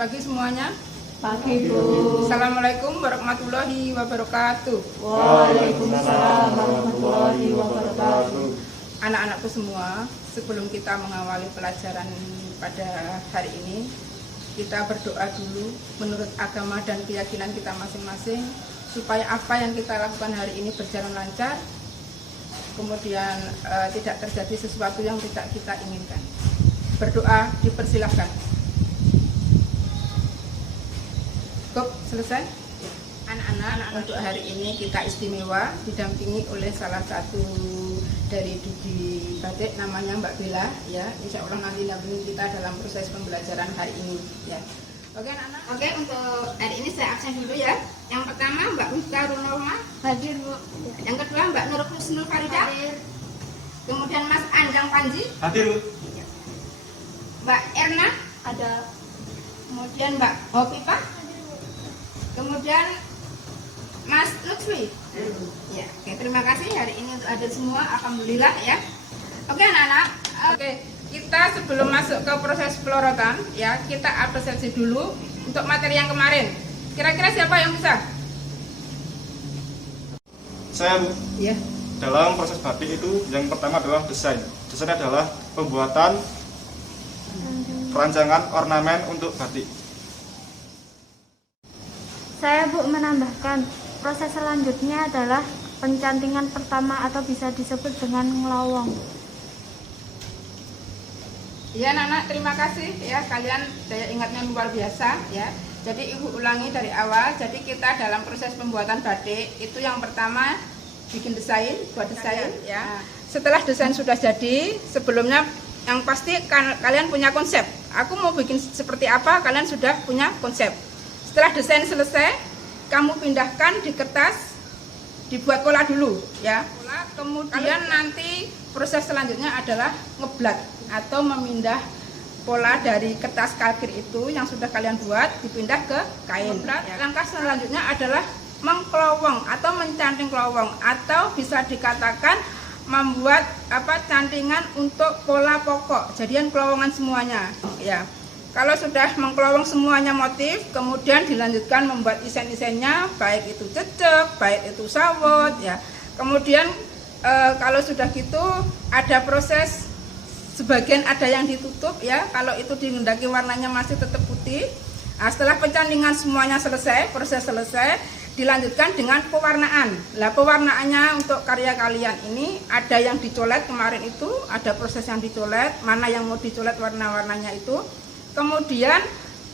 pagi semuanya. Pagi, Bu. Assalamualaikum warahmatullahi wabarakatuh. Waalaikumsalam warahmatullahi wabarakatuh. Anak-anakku semua, sebelum kita mengawali pelajaran pada hari ini, kita berdoa dulu menurut agama dan keyakinan kita masing-masing, supaya apa yang kita lakukan hari ini berjalan lancar, kemudian tidak terjadi sesuatu yang tidak kita inginkan. Berdoa dipersilahkan. Cukup, selesai? Anak-anak, untuk hari ini kita istimewa didampingi oleh salah satu dari Dudi Batik, namanya Mbak Bella, ya. Insya Allah nanti dampingi kita dalam proses pembelajaran hari ini, ya. Oke anak-anak. Oke, untuk hari ini saya absen dulu ya. Yang pertama Mbak Mifta Runoma Hadir, Bu. yang kedua Mbak Nur Husnul Farida, Hadir. kemudian Mas Anjang Panji, Hadir, Bu. Mbak Erna, Ada. kemudian Mbak Hopipa, kemudian Mas Lutfi. Ya, oke, terima kasih hari ini untuk hadir semua, alhamdulillah ya. Oke anak-anak, oke, kita sebelum masuk ke proses pelorotan ya, kita apresiasi dulu untuk materi yang kemarin. Kira-kira siapa yang bisa? Saya, Bu. Ya. Dalam proses batik itu yang pertama adalah desain. Desain adalah pembuatan perancangan ornamen untuk batik. Saya, Bu, menambahkan proses selanjutnya adalah pencantingan pertama atau bisa disebut dengan ngelowong. Ya anak-anak, terima kasih ya, kalian daya ingatnya luar biasa ya. Jadi ibu ulangi dari awal. Jadi kita dalam proses pembuatan batik itu yang pertama bikin desain, buat desain ya. Setelah desain sudah jadi, sebelumnya yang pasti kalian punya konsep. Aku mau bikin seperti apa, kalian sudah punya konsep. Setelah desain selesai, kamu pindahkan di kertas, dibuat pola dulu ya. Kemudian nanti proses selanjutnya adalah ngeblat atau memindah pola dari kertas kalkir itu yang sudah kalian buat dipindah ke kain. Langkah selanjutnya adalah mengkelowong atau mencanting kelowong, atau bisa dikatakan membuat cantingan untuk pola pokok, jadian kelowongan semuanya ya. Kalau sudah mengkelowong semuanya motif, kemudian dilanjutkan membuat isen-isennya, baik itu cecek, baik itu sawut ya. Kemudian kalau sudah gitu ada proses, sebagian ada yang ditutup ya, kalau itu dikehendaki warnanya masih tetap putih. Nah, setelah pencantingan semuanya selesai, proses selesai, dilanjutkan dengan pewarnaan. Lah, pewarnaannya untuk karya kalian ini ada yang dicolet kemarin itu, ada proses yang dicolet, mana yang mau dicolet warna-warnanya itu. Kemudian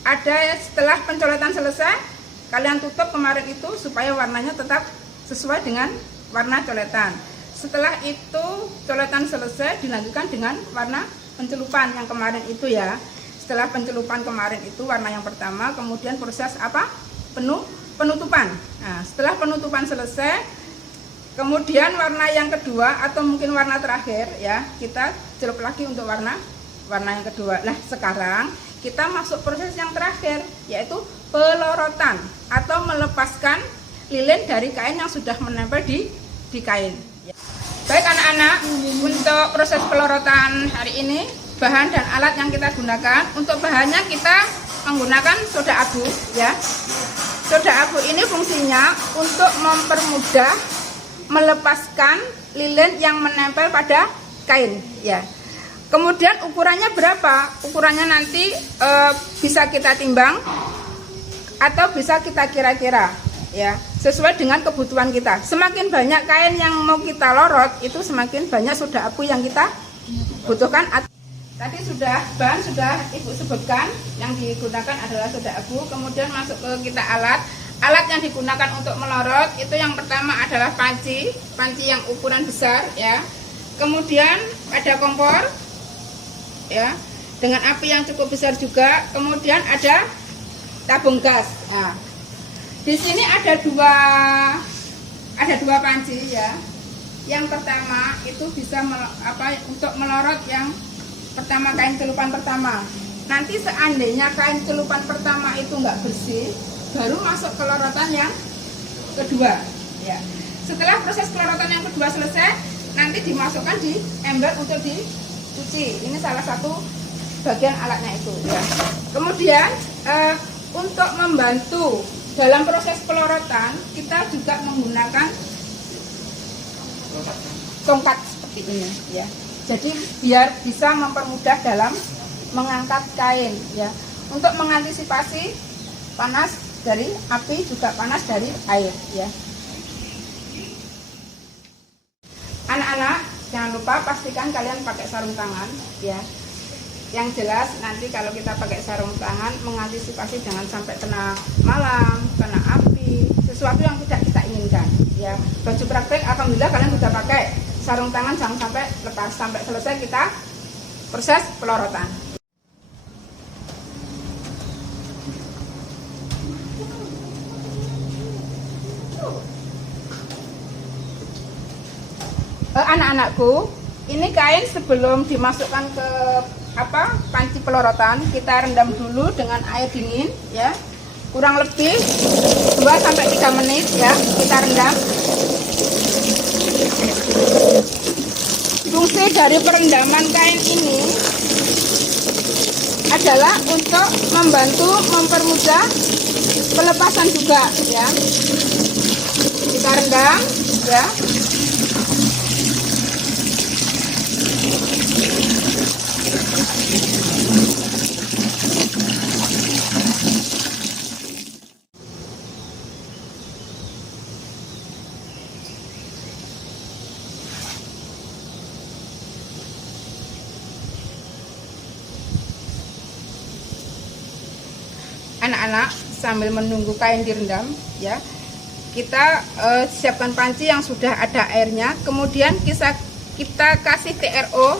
ada setelah pencoletan selesai, kalian tutup kemarin itu supaya warnanya tetap sesuai dengan warna coletan. Setelah itu coletan selesai, dilanjutkan dengan warna pencelupan yang kemarin itu ya. Setelah pencelupan kemarin itu warna yang pertama, kemudian proses penutupan. Nah, setelah penutupan selesai, kemudian warna yang kedua atau mungkin warna terakhir ya, kita celup lagi untuk warna yang kedua. Nah, sekarang kita masuk proses yang terakhir, yaitu pelorotan atau melepaskan lilin dari kain yang sudah menempel di kain. Baik anak-anak, untuk proses pelorotan hari ini, bahan dan alat yang kita gunakan, untuk bahannya kita menggunakan soda abu ya. Soda abu ini fungsinya untuk mempermudah melepaskan lilin yang menempel pada kain ya. Kemudian ukurannya berapa? Ukurannya nanti bisa kita timbang atau bisa kita kira-kira ya, sesuai dengan kebutuhan kita. Semakin banyak kain yang mau kita lorot, itu semakin banyak soda abu yang kita butuhkan. Tadi bahan sudah Ibu sebutkan, yang digunakan adalah soda abu. Kemudian masuk ke kita alat yang digunakan untuk melorot. Itu yang pertama adalah panci yang ukuran besar ya. Kemudian ada kompor ya, dengan api yang cukup besar juga. Kemudian ada tabung gas. Nah, di sini ada dua panci ya. Yang pertama itu bisa untuk melorot yang pertama, kain celupan pertama. Nanti seandainya kain celupan pertama itu nggak bersih, baru masuk ke lorotan yang kedua ya. Setelah proses pelorotan yang kedua selesai, nanti dimasukkan di ember untuk dicuci. Ini salah satu bagian alatnya itu ya. Kemudian untuk membantu dalam proses pelorotan kita juga menggunakan tongkat seperti ini ya. Jadi biar bisa mempermudah dalam mengangkat kain ya. Untuk mengantisipasi panas dari api juga panas dari air ya. Anak-anak jangan lupa pastikan kalian pakai sarung tangan ya. Yang jelas nanti kalau kita pakai sarung tangan mengantisipasi jangan sampai kena malam, kena api, sesuatu yang tidak kita inginkan ya. Baju praktek alhamdulillah kalian sudah pakai sarung tangan, jangan sampai lepas sampai selesai kita proses pelorotan. Anak-anakku, ini kain sebelum dimasukkan ke panci pelorotan kita rendam dulu dengan air dingin ya, kurang lebih 2-3 menit ya kita rendam. Fungsi dari perendaman kain ini adalah untuk membantu mempermudah pelepasan juga ya. Kita rendam ya. Anak-anak sambil menunggu kain direndam ya, kita siapkan panci yang sudah ada airnya, kemudian kita kasih TRO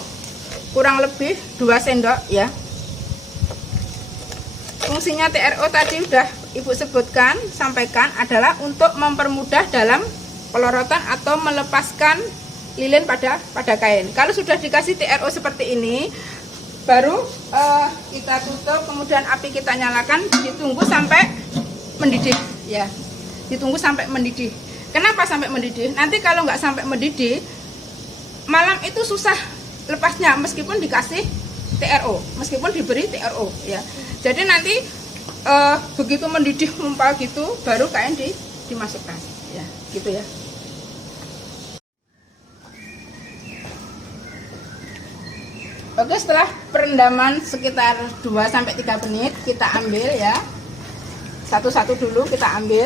kurang lebih 2 sendok ya. Fungsinya TRO tadi udah Ibu sampaikan adalah untuk mempermudah dalam pelorotan atau melepaskan lilin pada kain. Kalau sudah dikasih TRO seperti ini, baru kita tutup, kemudian api kita nyalakan, ditunggu sampai mendidih ya. Ditunggu sampai mendidih. Kenapa sampai mendidih? Nanti kalau nggak sampai mendidih, malam itu susah lepasnya meskipun dikasih TRO, meskipun diberi TRO ya. Jadi nanti begitu mendidih mumpal gitu, baru kain dimasukkan ya, gitu ya. Oke, setelah perendaman sekitar 2-3 menit kita ambil ya. Satu-satu dulu kita ambil.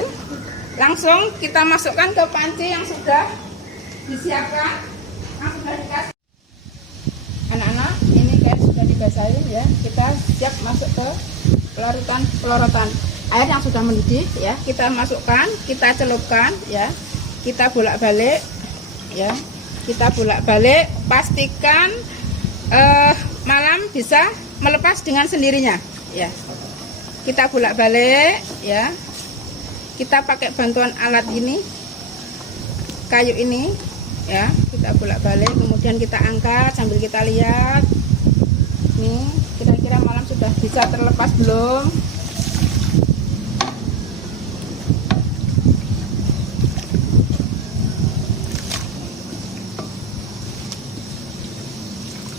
Langsung kita masukkan ke panci yang sudah disiapkan, yang sudah dikasih. Anak-anak, ini kain sudah dibasahin ya. Kita siap masuk ke pelorotan. Air yang sudah mendidih ya, kita masukkan, kita celupkan ya. Kita bolak-balik ya. Kita bolak-balik, pastikan malam bisa melepas dengan sendirinya ya. Kita bolak-balik ya. Kita pakai bantuan alat ini, kayu ini ya. Kita bolak-balik, kemudian kita angkat sambil kita lihat nih, kira-kira malam sudah bisa terlepas belum.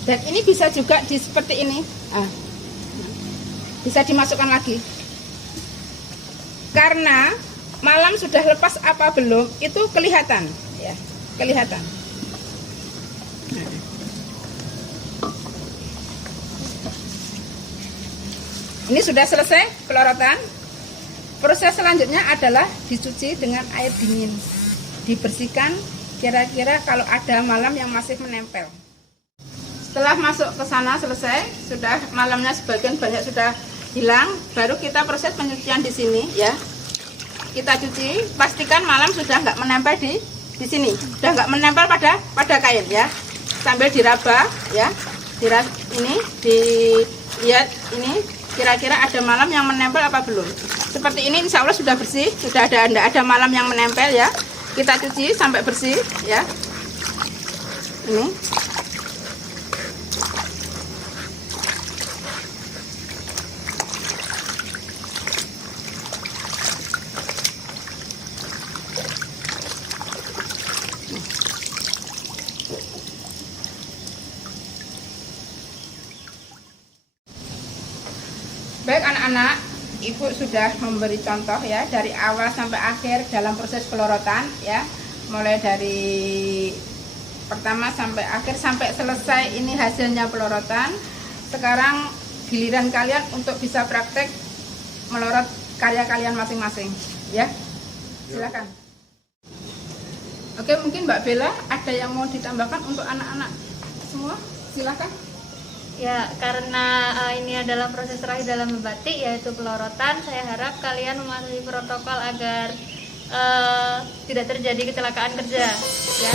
Dan ini bisa juga seperti ini, bisa dimasukkan lagi. Karena malam sudah lepas apa belum itu kelihatan, ya, kelihatan. Ini sudah selesai pelorotan. Proses selanjutnya adalah dicuci dengan air dingin, dibersihkan kira-kira kalau ada malam yang masih menempel. Setelah masuk ke sana selesai, sudah malamnya sebagian banyak sudah hilang, baru kita proses penyucian di sini ya. Kita cuci, pastikan malam sudah nggak menempel di sini, sudah nggak menempel pada kain ya. Sambil diraba ya, ini dilihat ini kira-kira ada malam yang menempel apa belum. Seperti ini insya Allah sudah bersih, sudah ada malam yang menempel ya. Kita cuci sampai bersih ya. Ini. Baik anak-anak, Ibu sudah memberi contoh ya dari awal sampai akhir dalam proses pelorotan ya, mulai dari pertama sampai akhir sampai selesai. Ini hasilnya pelorotan. Sekarang giliran kalian untuk bisa praktek melorot karya kalian masing-masing ya. Silakan. Oke, mungkin Mbak Bella ada yang mau ditambahkan untuk anak-anak semua? Silakan. Ya, karena ini adalah proses terakhir dalam membatik, yaitu pelorotan, saya harap kalian mematuhi protokol agar tidak terjadi kecelakaan kerja ya.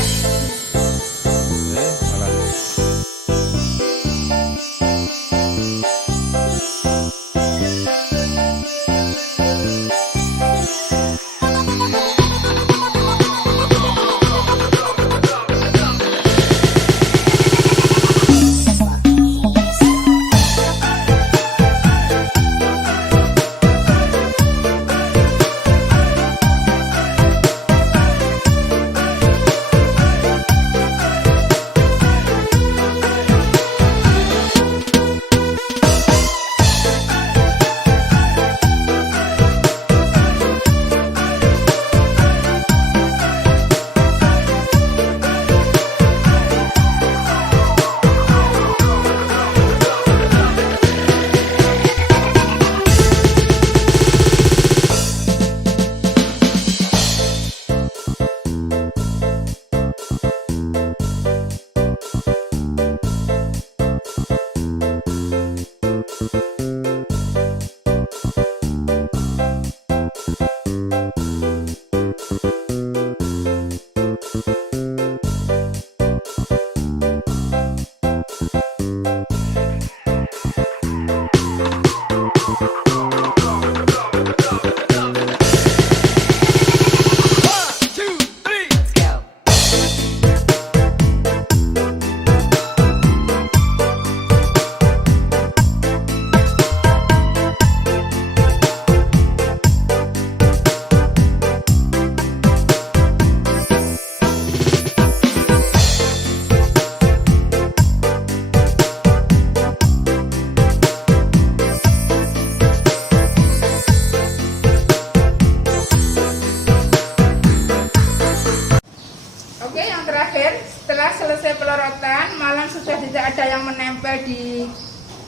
Setelah selesai pelorotan, malam sudah tidak ada yang menempel di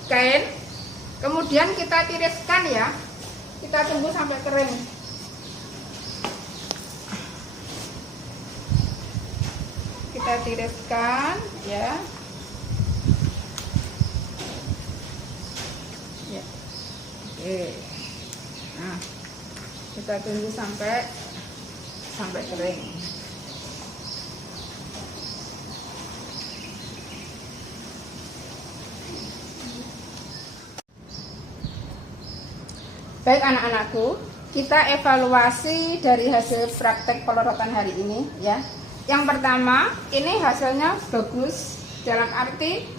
kain. Kemudian kita tiriskan ya. Kita tunggu sampai kering. Kita tiriskan ya. Ya. Oke. Nah, kita tunggu sampai kering. Baik anak-anakku, kita evaluasi dari hasil praktek pelorotan hari ini ya. Yang pertama, ini hasilnya bagus dalam arti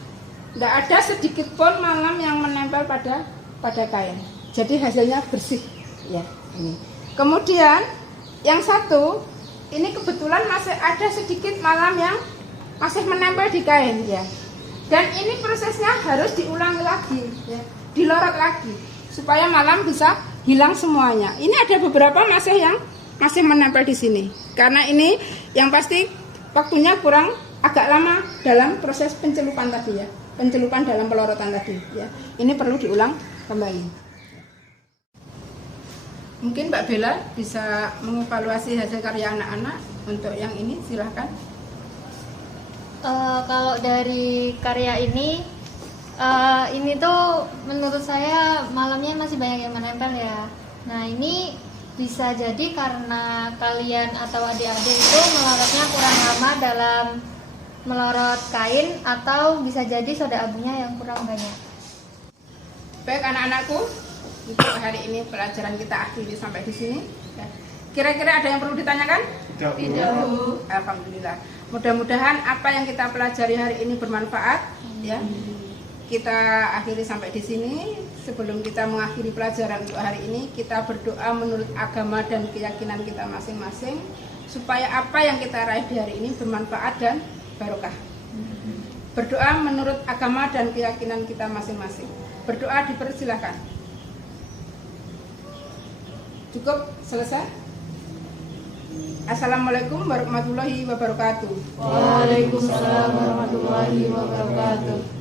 tidak ada sedikit pun malam yang menempel pada kain. Jadi hasilnya bersih ya ini. Kemudian yang satu, ini kebetulan masih ada sedikit malam yang masih menempel di kain ya. Dan ini prosesnya harus diulangi lagi ya, dilorot lagi supaya malam bisa hilang semuanya. Ini ada beberapa masih menempel di sini. Karena ini yang pasti waktunya kurang agak lama dalam proses pencelupan tadi ya. Pencelupan dalam pelorotan tadi ya. Ini perlu diulang kembali. Mungkin Mbak Bella bisa mengevaluasi hasil karya anak-anak untuk yang ini, silahkan. Kalau dari karya ini tuh menurut saya malamnya masih banyak yang menempel ya. Nah ini bisa jadi karena kalian atau adik-adik itu melorotnya kurang lama dalam melorot kain, atau bisa jadi soda abunya yang kurang banyak. Baik anak-anakku, untuk hari ini pelajaran kita akhiri sampai di sini. Kira-kira ada yang perlu ditanyakan? Tidak. Alhamdulillah. Mudah-mudahan apa yang kita pelajari hari ini bermanfaat ya. Kita akhiri sampai di sini. Sebelum kita mengakhiri pelajaran untuk hari ini, kita berdoa menurut agama dan keyakinan kita masing-masing supaya apa yang kita raih di hari ini bermanfaat dan barokah. Berdoa menurut agama dan keyakinan kita masing-masing. Berdoa dipersilahkan. Cukup, selesai. Assalamualaikum warahmatullahi wabarakatuh. Waalaikumsalam warahmatullahi wabarakatuh.